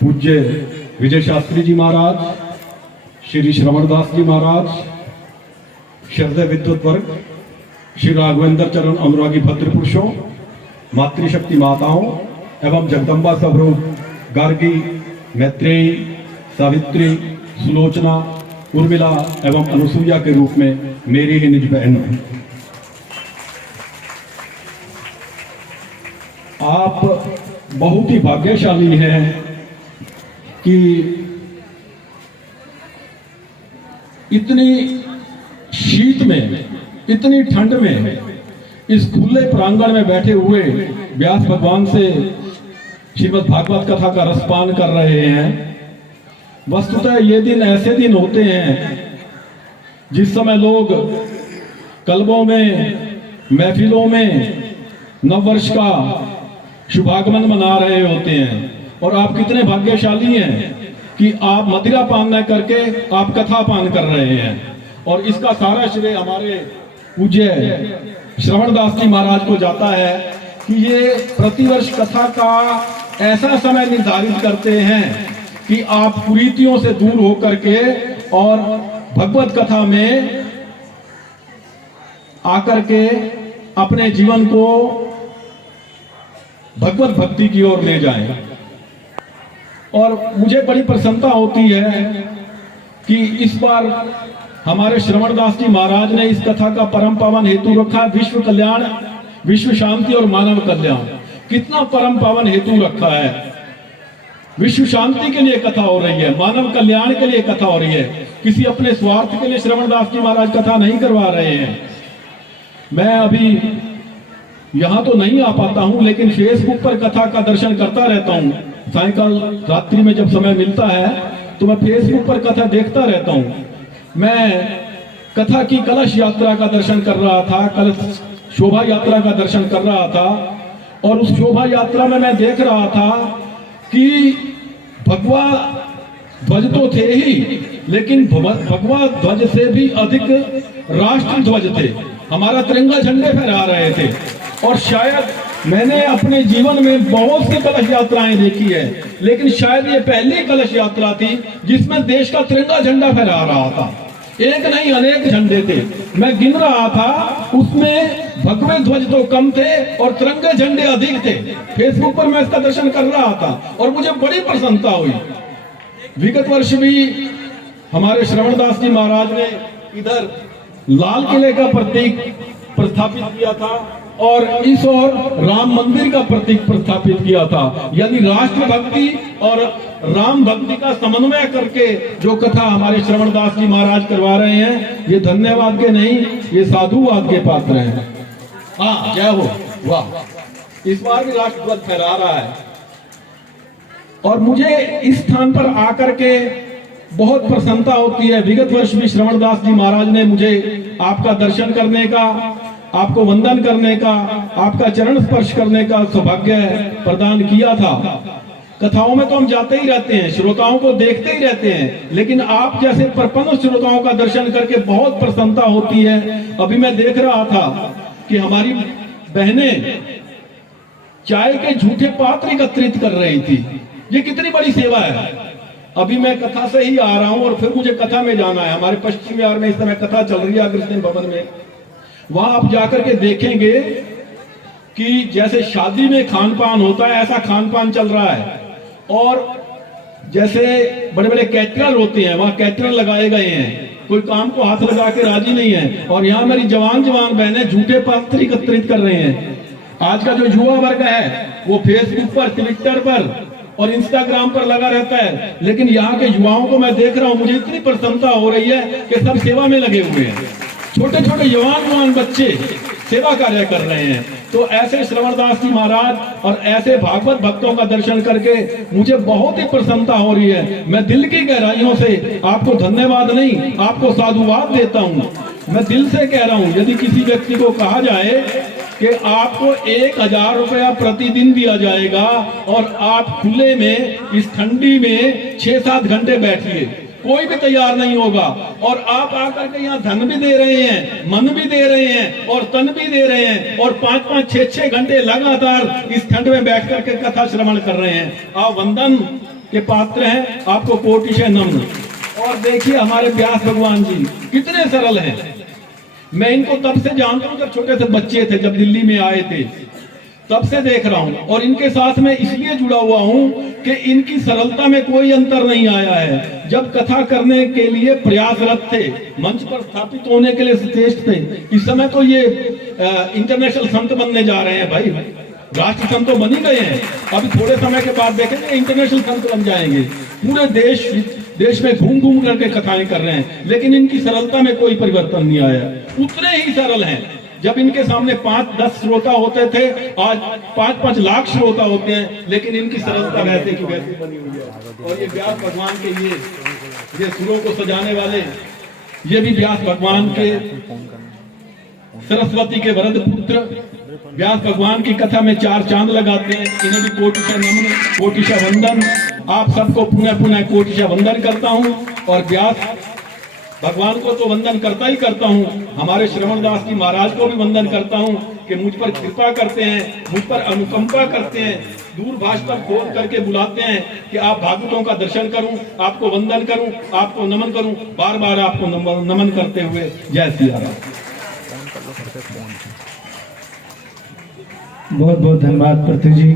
पूज्य विजय शास्त्री जी महाराज, श्री श्रवणदास जी महाराज, श्रद्धेय विद्वत वर्ग, श्री राघवेंद्र चरण अनुरागी भद्र पुरुषों, मातृशक्ति माताओं एवं जगदम्बा स्वरूप गार्गी, मैत्रेयी, सावित्री, सुलोचना, उर्मिला एवं अनुसुईया के रूप में मेरी ही निज बहनों, आप बहुत ही भाग्यशाली हैं कि इतनी शीत में, इतनी ठंड में इस खुले प्रांगण में बैठे हुए व्यास भगवान से श्रीमद् भागवत कथा का रसपान कर रहे हैं। वस्तुतः ये दिन ऐसे दिन होते हैं जिस समय लोग कल्बों में, महफिलों में नववर्ष का शुभागमन मना रहे होते हैं, और आप कितने भाग्यशाली हैं कि आप मदिरा पान न करके आप कथा पान कर रहे हैं। और इसका सारा श्रेय हमारे पूज्य श्रवणदास जी महाराज को जाता है कि ये प्रतिवर्ष कथा का ऐसा समय निर्धारित करते हैं कि आप कुरीतियों से दूर होकर के और भगवत कथा में आकर के अपने जीवन को भगवत भक्ति की ओर ले जाएं। और मुझे बड़ी प्रसन्नता होती है कि इस बार हमारे श्रवणदास जी महाराज ने इस कथा का परम पावन हेतु रखा, विश्व कल्याण, विश्व शांति और मानव कल्याण। कितना परम पावन हेतु रखा है। विश्व शांति के लिए कथा हो रही है, मानव कल्याण के लिए कथा हो रही है। किसी अपने स्वार्थ के लिए श्रवणदास जी महाराज कथा नहीं करवा रहे हैं। मैं अभी यहां तो नहीं आ पाता हूं, लेकिन फेसबुक पर कथा का दर्शन करता रहता हूं। सायंकाल रात्रि में जब समय मिलता है तो मैं फेसबुक पर कथा देखता रहता हूं। मैं कथा की कलश यात्रा का दर्शन कर रहा था, कलश शोभा यात्रा का दर्शन कर रहा था, और उस शोभा यात्रा में मैं देख रहा था कि भगवा ध्वज तो थे ही, लेकिन भगवा ध्वज से भी अधिक राष्ट्र ध्वज थे। हमारा तिरंगा झंडे फहरा रहे थे। और शायद मैंने अपने जीवन में बहुत सी कलश यात्राएं देखी है, लेकिन शायद ये पहली कलश यात्रा थी जिसमें देश का तिरंगा झंडा फहरा रहा था। एक नहीं, अनेक झंडे थे। मैं गिन रहा था, उसमें भगवे ध्वज तो कम थे और तिरंगे झंडे अधिक थे। फेसबुक पर मैं इसका दर्शन कर रहा था और मुझे बड़ी प्रसन्नता हुई। विगत वर्ष भी हमारे श्रवणदास जी महाराज ने इधर लाल किले का प्रतीक प्रस्थापित किया था और इस ओर राम मंदिर का प्रतीक प्रस्थापित किया था। यानी राष्ट्र भक्ति और राम भक्ति का समन्वय करके जो कथा हमारे श्रवणदास जी महाराज करवा रहे हैं, ये धन्यवाद के नहीं, ये साधुवाद के पात्र हैं। हाँ, जय हो। वाह, इस बार भी राष्ट्रध्वज फहरा रहा है। और मुझे इस स्थान पर आकर के बहुत प्रसन्नता होती है। विगत वर्ष भी श्रवणदास जी महाराज ने मुझे आपका दर्शन करने का, आपको वंदन करने का, आपका चरण स्पर्श करने का सौभाग्य प्रदान किया था। कथाओं में तो हम जाते ही रहते हैं, श्रोताओं को देखते ही रहते हैं, लेकिन आप जैसे प्रपन्न श्रोताओं का दर्शन करके बहुत प्रसन्नता होती है। अभी मैं देख रहा था कि हमारी बहनें चाय के झूठे पात्र एकत्रित कर रही थी। ये कितनी बड़ी सेवा है। अभी मैं कथा से ही आ रहा हूं और फिर मुझे कथा में जाना है। हमारे पश्चिम बिहार में इस समय कथा चल रही है अग्रसेन भवन में। वहां आप जाकर के देखेंगे कि जैसे शादी में खान पान होता है, ऐसा खान पान चल रहा है। और जैसे बड़े बड़े कैटरर होते हैं, वहां कैटरर लगाए गए हैं, कोई काम को हाथ लगा के राजी नहीं है। और यहाँ मेरी जवान जवान बहनें झूठे पात्र एकत्रित कर रहे हैं। आज का जो युवा वर्ग है वो फेसबुक पर, ट्विटर पर और इंस्टाग्राम पर लगा रहता है, लेकिन यहाँ के युवाओं को मैं देख रहा हूँ, मुझे इतनी प्रसन्नता हो रही है कि सब सेवा में लगे हुए हैं। छोटे छोटे जवान बच्चे सेवा कार्य कर रहे हैं। तो ऐसे श्रवणदास जी महाराज और ऐसे भागवत भक्तों का दर्शन करके मुझे बहुत ही प्रसन्नता हो रही है। मैं दिल की गहराइयों से आपको धन्यवाद नहीं, आपको साधुवाद देता हूँ। मैं दिल से कह रहा हूँ, यदि किसी व्यक्ति को कहा जाए कि आपको 1000 रुपया प्रतिदिन दिया जाएगा और आप खुले में इस ठंडी में 6-7 घंटे बैठिए, कोई भी तैयार नहीं होगा। और आप आकर के यहाँ धन भी दे रहे हैं, मन भी दे रहे हैं और तन भी दे रहे हैं, और 5-5, 6-6 घंटे लगातार इस ठंड में बैठ करके कथा श्रवण कर रहे हैं। आप वंदन के पात्र हैं, आपको कोटिशः नमन। और देखिए हमारे व्यास भगवान जी कितने सरल हैं। मैं इनको तब से जानता हूं जब छोटे से बच्चे थे, जब दिल्ली में आए थे, तब से देख रहा हूं। और इनके साथ में इसलिए जुड़ा हुआ हूं कि इनकी सरलता में कोई अंतर नहीं आया है। जब कथा करने के लिए प्रयासरत थे, मंच पर स्थापित होने के लिए श्रेष्ठ थे, इस समय तो ये इंटरनेशनल संत बनने जा रहे हैं भाई, राष्ट्र संत तो बन ही गए हैं। अभी थोड़े समय के बाद देखेंगे इंटरनेशनल संत बन जाएंगे, पूरे देश में घूम घूम करके कथाएं कर रहे हैं। लेकिन इनकी सरलता में कोई परिवर्तन नहीं आया, उतने ही सरल हैं। जब इनके सामने 5-10 श्रोता होते थे, आज 5-5 लाख श्रोता होते हैं, लेकिन इनकी सरलता वैसे की वैसी बनी हुई है। और ये व्यास भगवान के ये सुरों को सजाने वाले, ये भी व्यास भगवान के, सरस्वती के वरद पुत्र व्यास भगवान की कथा में 4 चांद लगाते हैं। इन्हें भी कोटिशः नमन, कोटिशः वंदन। आप सबको पुनः पुनः कोटिशः वंदन करता हूं। और व्यास भगवान को तो वंदन करता ही करता हूं, हमारे श्रवणदास जी महाराज को भी वंदन करता हूं कि मुझ पर कृपा करते हैं, मुझ पर अनुकंपा करते हैं, दूरभाष पर फोन करके बुलाते हैं कि आप भागवतों का दर्शन करूं, आपको वंदन करूं, आपको नमन करूं। बार बार आपको नमन करते हुए जय सिया राम। बहुत बहुत धन्यवाद पृथ्वी जी।